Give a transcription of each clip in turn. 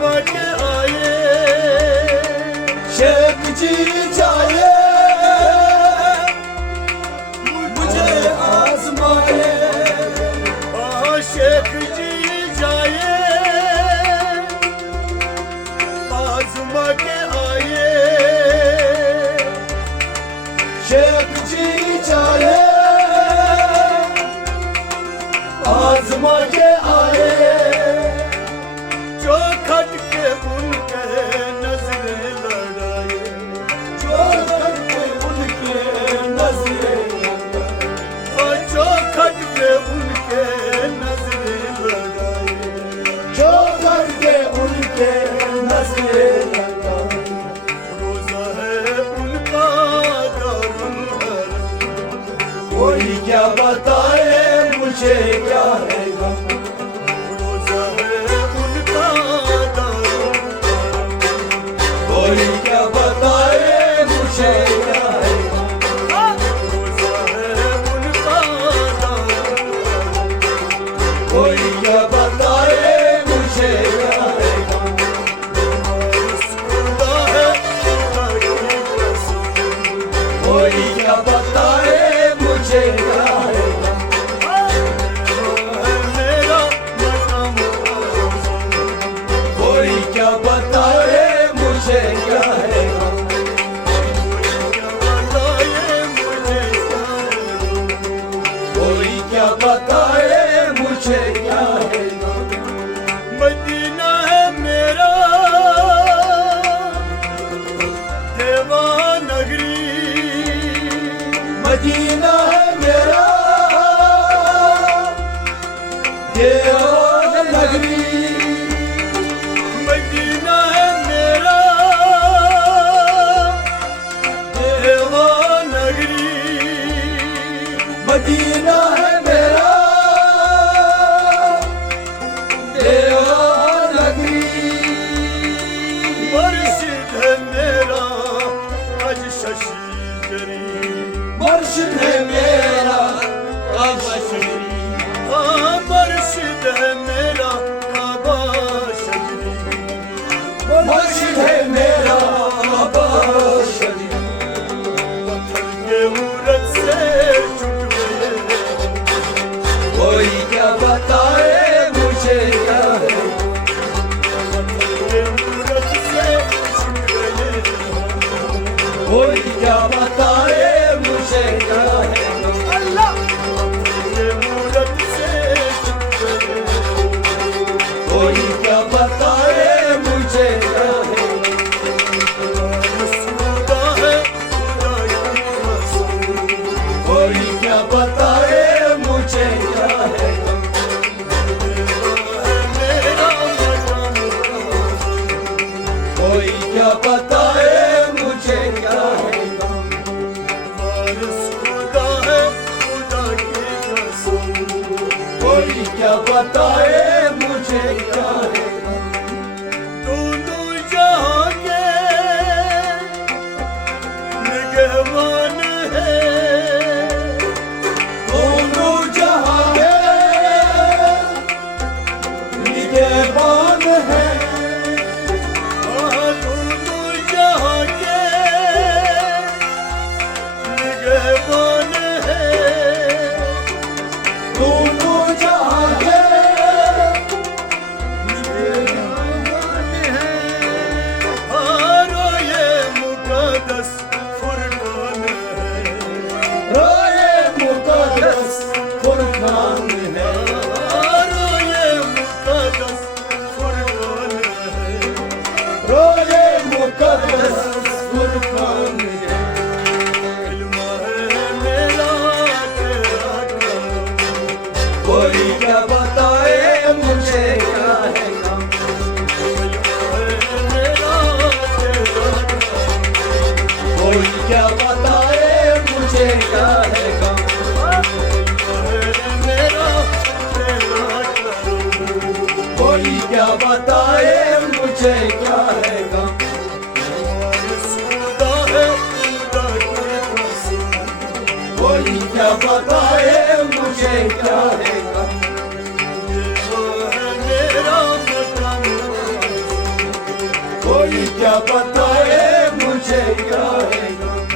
आजमा के आए शेख जी जाए मुझे आजमाए शेख जी जाए आजमा के आए शेख जी जाए आजमा के आए जो खट के उनके नजरें लड़ाए जो खट के उनके नजरें जो खट के उनके नजरें लड़ाए जो खट के उनके नजरें रोजा है उनका दारुल हरम कोई क्या बताए मुझे क्या है गम रोजा है उनका दारुल हरम कोई क्या बताए मुझे क्या है गम रोजा है उनका दारुल हरम कोई क्या बताए मुझे क्या है गम खुदा है खुदा की कसम कोई क्या बताए मुझे क्या है गम मेरा मकाम कोई क्या बताए मुझे क्या है गम कोई क्या बताए मुझे क्या है गम मदीना है मेरा देवानगरी मदीना है मेरा देवनगरी मदीना है मेरा देवानगरी मदीना है मेरा देवनगरी मुर्शिद है मेरा अज शशि जरी मुर्शिद है मेरा काबा शरीफ हाँ मुर्शिद है मेरा काबा शजरी मुर्शिद है मेरा काबा शरीफ पत्थर के मूरत से छुट गए कोई क्या बताए मुझे क्या है पत्थर के मूरत से छुट गए कोई क्या बताए मुझे क्या है अल्लाह पत्थर के मूरत से छुट गए कोई क्या बताए मुझे क्या है खुदा है खुदा की कसम कोई क्या बताए मुझे क्या है मेरा मकाम कोई क्या बताए मुझे क्या है वारिस खुदा है खुदा की कसम कोई क्या बताए मुझे क्या है दोनों जहां के निगहबान है दोनों जहां के निगहबान है दोनों जहां के निगहबान है दोनों जहां के रोए मुकद्दस फुरकान है रोए मुकद्दस फुरकान है रोए मुकद्दस फुरकान है रोए मुकद्दस फुरकान है इल्मा है मेरा तेरा करम कोई क्या बताए मुझे क्या है गम कोई क्या बताए मुझे क्या है गम कोई क्या बताए मुझे क्या है गम कोई क्या बताए मुझे क्या है गम कोई क्या बताए मुझे क्या है गम,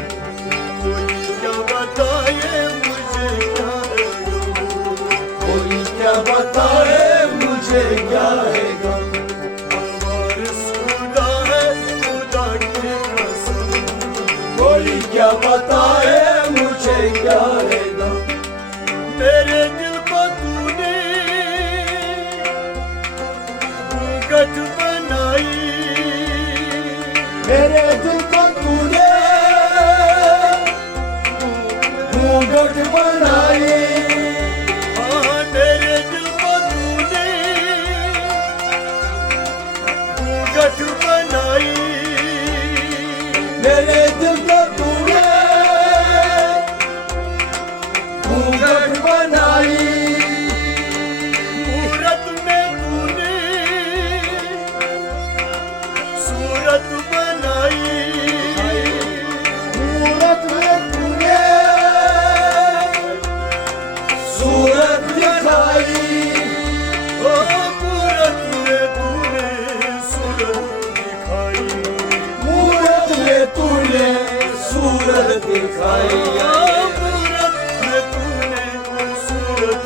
कोई क्या बताए मुझे क्या है गम, कोई क्या बताए मुझे क्या है गम, आवाज़ खुदा है खुदा की कसम, कोई क्या बताए मुझे क्या है गम, मेरे दिल को तूने घूंघट बनाई, मेरे दिल को तूने घूंघट बनाई, हाँ मेरे दिल को तूने घूंघट बनाई, मेरे दिल को तूने घूंघट बनाई, मूरत में तूने सूरत बनाई, मूरत में तूने सूरत दिखाई, ओ मूरत में तूने सूरत दिखाई, मूरत में तूने सूरत दिखाई, मूरत में तूने सूरत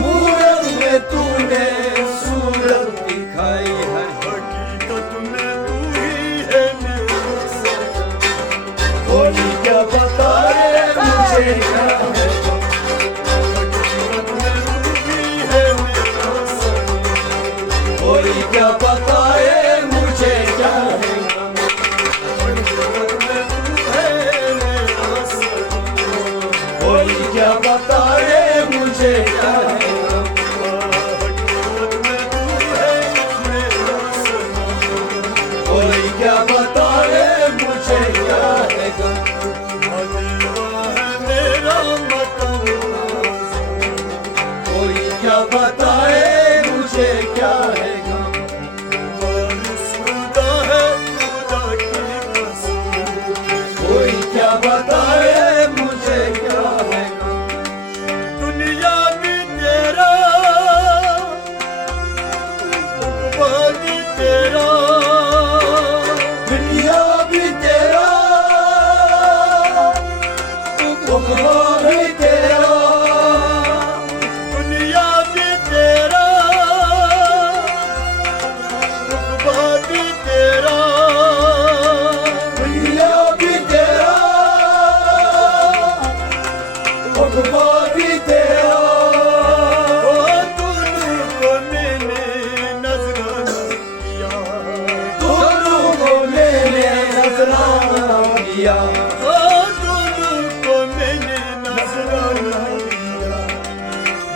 मूरत में तूने सूरत दिखाई, दिखाई है, हकीकत में तू ही है मेरा सनम, कोई क्या बताए मुझे क्या है गम, हकीकत में तू ही है मेरा सनम, कोई क्या बताए मुझे क्या है गम, हकीकत में तू है मेरा सनम, कोई क्या बताए मुझे क्या है गम, हकीकत में तू है मेरा सनम, कोई क्या बताए मुझे क्या है गम, देवा है मेरा मकाम, कोई क्या बताए मुझे क्या है गम, वारिस खुदा है खुदा की कसम, कोई क्या बताए मुझे क्या है गम, दुनिया भी तेरा उक़बा भी तेरा, दुनिया भी तेरा उक़बा भी तेरा, दुनिया भी तेरा उक़बा भी तेरा, दुनिया भी तेरा उक़बा भी तेरा, ओ दोनों को मैंने नजराना किया, दोनों को मैंने नजराना किया, ओ दोनों को मैंने नजराना किया,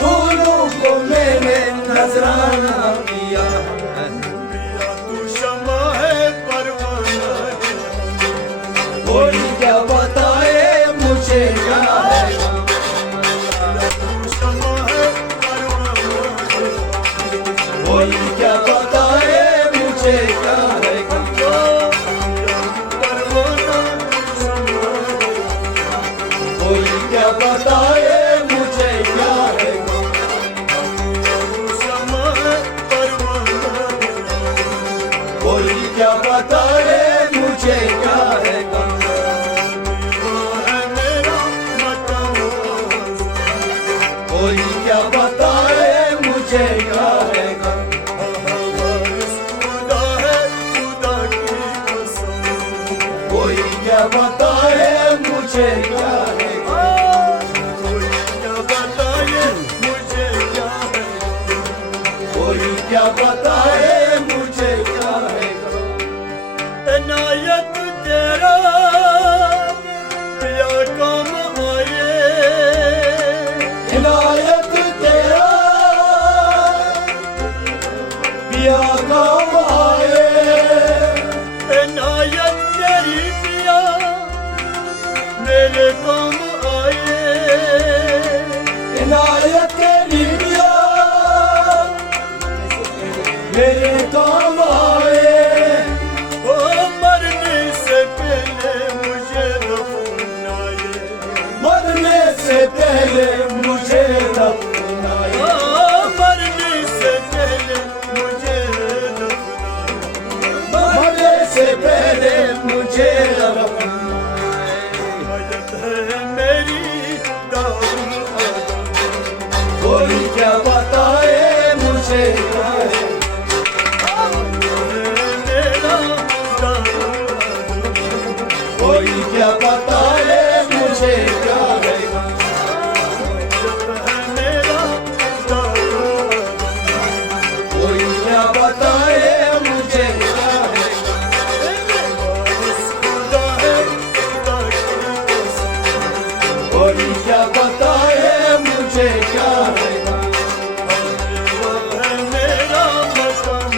दोनों को मैंने नजराना किया, पिया तू शमा है परवाना है, कोई क्या बताए मुझे क्या है गम, तू शमा है परवाना है, कोई क्या बताए मुझे क्या है गम, परवाना शमा है, कोई क्या बताए मुझे क्या है गम, तू शमा है परवाना है, कोई क्या बताए मुझे क्या है गम, देवा है मेरा मकाम, कोई क्या बताए मुझे क्या है गम, वारिस खुदा है खुदा की कसम, कोई क्या बताए मुझे क्या है गम, कोई क्या बताए मुझे क्या है, कोई क्या बताए मुझे क्या है गम, इनायत तेरा पिया काम आए, इनायत तेरा पिया काम आए, इनायत तेरी पिया मेरे काम आए, इनायत तेरी पिया मेरे काम आए, ओ मरने से पहले मुझे दफनाए, मरने से पहले मुझे दफनाए, ओ मरने से पहले मुझे दफनाए, मुझे गम हाजत है मेरी दारुल अदम कोई क्या बताए मुझे क्या है मेरा दारुल अदम कोई क्या बताए मुझे क्या है मेरा दारुल अदम कोई क्या बताए मुझे क्या है वारिस खुदा है खुदा की कसम कोई क्या बताए मुझे क्या है मेरा मकान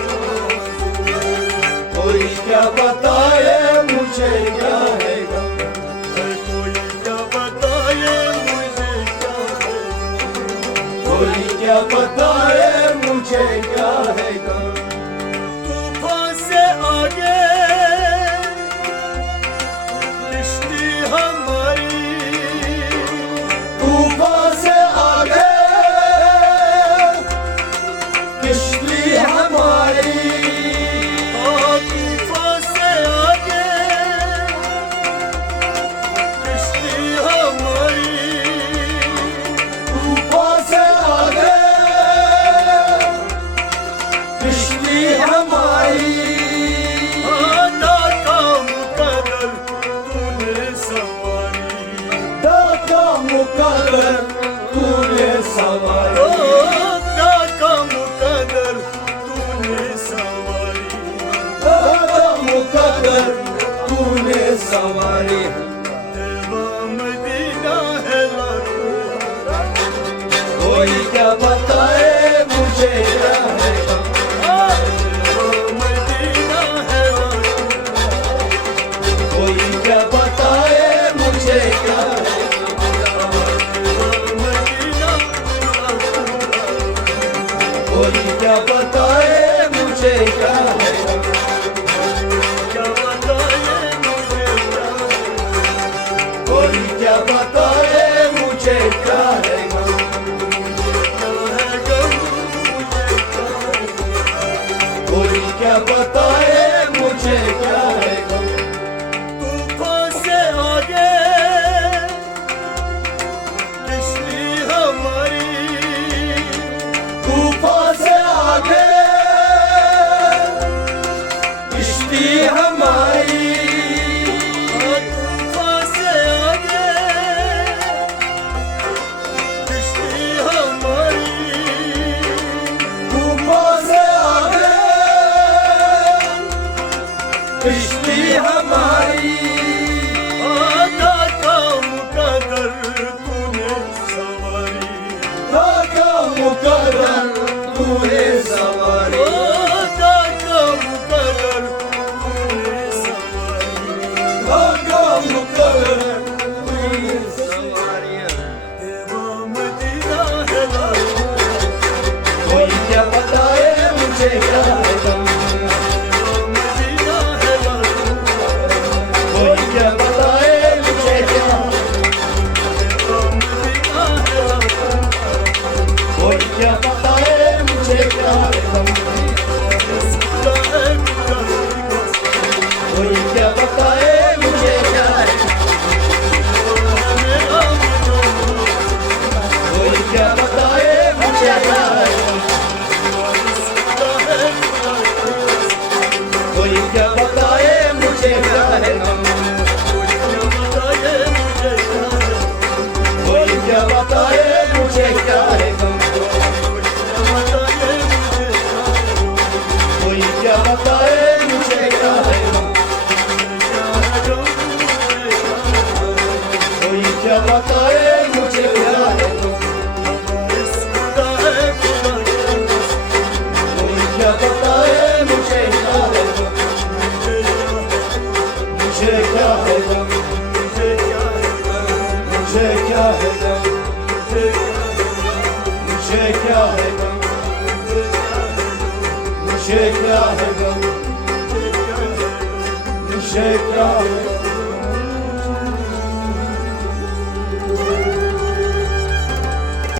कोई क्या बताए मुझे क्या है कोई क्या बताए मुझे क्या है कोई क्या बताए मुझे क्या है तूफान से आगे किश्ती हमारी तूफान से आगे किश्ती हमारी तूफान से आगे किश्ती हमारी तूफान से आगे किश्ती हमारी नाकाम कदर तूने सवारी दाता मुकद्दर तूने सवारी नाकाम कदर तूने सवारी दाता मुकद्दर तूने सवारी देवा मदीना है लाखों कोई क्या बताए मुझे क्या है मदीना है लाखों कोई क्या बताए मुझे क्या है मदीना कोई क्या बताए मुझे क्या है क्या बताए मुझे क्या कोई क्या बताए मुझे क्या है है गम मुझे क्या कोई क्या बताए मुझे क्या है तूफान से आगे किश्ती हमारी तूफान से आगे किश्ती हमारी तूफान से आगे किश्ती हमारी तूफान से आगे किश्ती हमारी नाकाम कदर तूने सवारी दाता मुकद्दर तूने सवारी नाकाम कदर तूने सवारी दाता मुकद्दर तूने सवारी देवा मदीना है लाखों कोई क्या बताए मुझे क्या है मदीना है लाखों कोई क्या बताए मुझे क्या मदीना है लाखों कोई क्या बताए मुझे क्या है खुदा है खुदा की कसम कोई क्या बताए मुझे क्या है मेरा मकान कोई क्या बताए मुझे क्या है खुदा है खुदा की कसम कोई क्या बताए मुझे क्या है कोई क्या बताए मुझे क्या है कोई क्या बताए मुझे क्या है कोई क्या बताए मुझे क्या है कोई क्या बताए मुझे क्या है मुझे क्या है मुझे क्या है मुझे क्या है मुझे क्या है मुझे क्या है